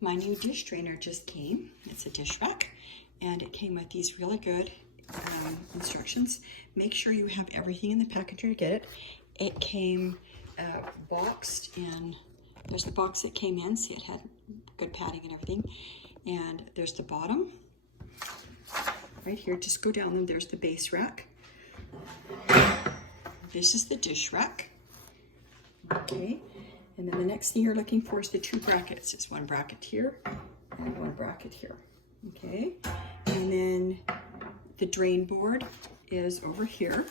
My new dish drainer just came. It's a dish rack, and it came with these really good instructions. Make sure you have everything in the package to get it. It came boxed in. There's the box that came in, see it had good padding and everything. And there's the bottom. Right here, just go down them. There's the base rack. This is the dish rack. Okay. And then the next thing you're looking for is the two brackets. It's one bracket here and one bracket here. Okay. And then the drain board is over here.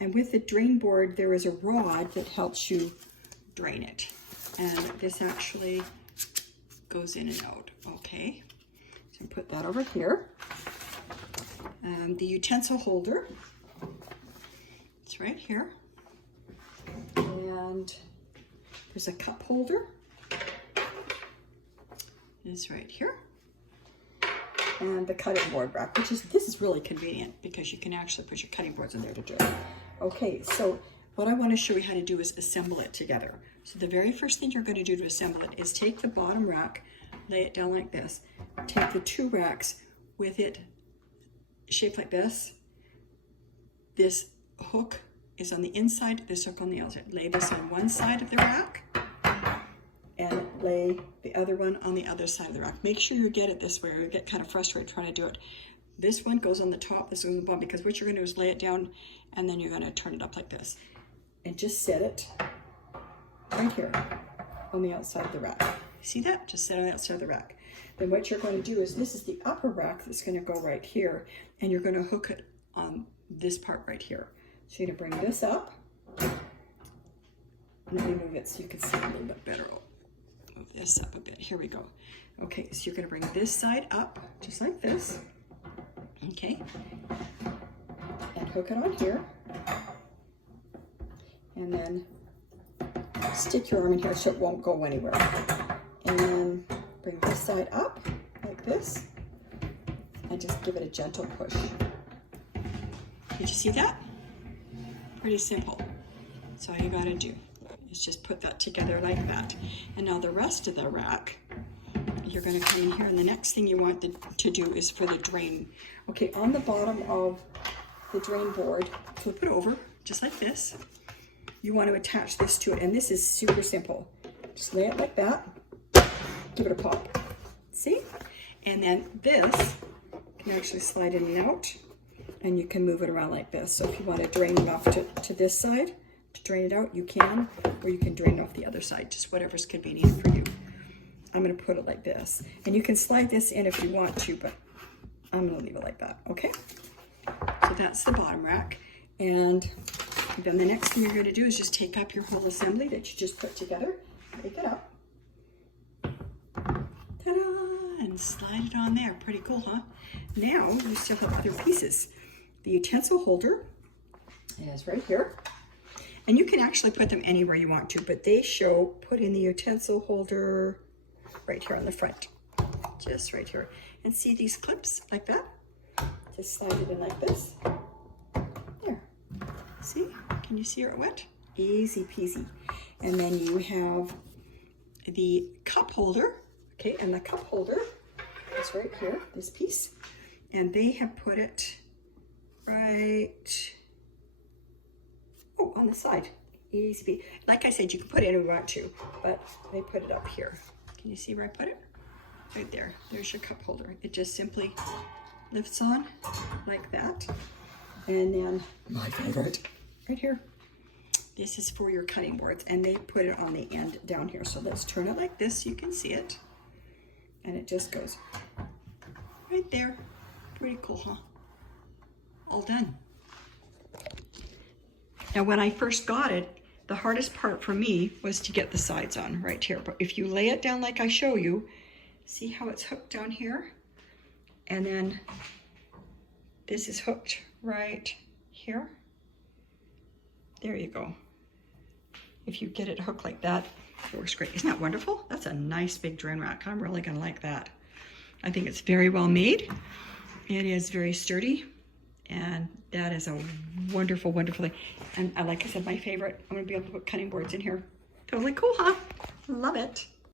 And with the drain board, there is a rod that helps you drain it. And this actually goes in and out. Okay. So put that over here. The utensil holder. It's right here. And there's a cup holder. It's right here. And the cutting board rack, this is really convenient because you can actually put your cutting boards in there to do it. Okay, so what I want to show you how to do is assemble it together. So the very first thing you're going to do to assemble it is take the bottom rack, lay it down like this. Take the two racks with it shaped like this. This hook is on the inside, this hook on the outside. Lay this on one side of the rack and lay the other one on the other side of the rack. Make sure you get it this way or you get kind of frustrated trying to do it. This one goes on the top, this goes on the bottom, because what you're going to do is lay it down and then you're going to turn it up like this. And just set it right here on the outside of the rack. See that? Just set it on the outside of the rack. Then what you're going to do is, this is the upper rack that's going to go right here, and you're going to hook it on this part right here. So you're going to bring this up. Let me move it so you can see it a little bit better. I'll move this up a bit. Here we go. Okay, so you're going to bring this side up, just like this. Okay. And hook it on here. And then stick your arm in here so it won't go anywhere. And then bring this side up, like this. And just give it a gentle push. Did you see that? Pretty simple. So all you gotta do is just put that together like that. And now the rest of the rack, you're gonna come in here, and the next thing you want to do is for the drain. Okay, on the bottom of the drain board, flip it over, just like this. You want to attach this to it, and this is super simple. Just lay it like that, give it a pop. See? And then this can actually slide in and out, and you can move it around like this. So if you want to drain it off to this side, to drain it out, you can, or you can drain it off the other side, just whatever's convenient for you. I'm going to put it like this. And you can slide this in if you want to, but I'm going to leave it like that, okay? So that's the bottom rack. And then the next thing you're going to do is just take up your whole assembly that you just put together, take it up, ta-da, and slide it on there. Pretty cool, huh? Now you still have other pieces. The utensil holder is right here. And you can actually put them anywhere you want to, but they show putting the utensil holder right here on the front, just right here. And see these clips like that? Just slide it in like this. There. See? Can you see where it went? Easy peasy. And then you have the cup holder. Okay, and the cup holder is right here, this piece. And they have put it right, on the side. Easy peasy. Like I said, you can put it anywhere you want to, but they put it up here. Can you see where I put it? Right there. There's your cup holder. It just simply lifts on like that. And then my favorite, right here. This is for your cutting boards, and they put it on the end down here. So let's turn it like this so you can see it. And it just goes right there. Pretty cool, huh? All done. Now, when I first got it, the hardest part for me was to get the sides on right here. But if you lay it down like I show you, see how it's hooked down here? And then this is hooked right here. There you go. If you get it hooked like that, it works great. Isn't that wonderful? That's a nice big drain rack. I'm really gonna like that. I think it's very well made. It is very sturdy, and that is a wonderful, wonderful thing. And like I said, my favorite, I'm gonna be able to put cutting boards in here. Totally cool, huh? Love it.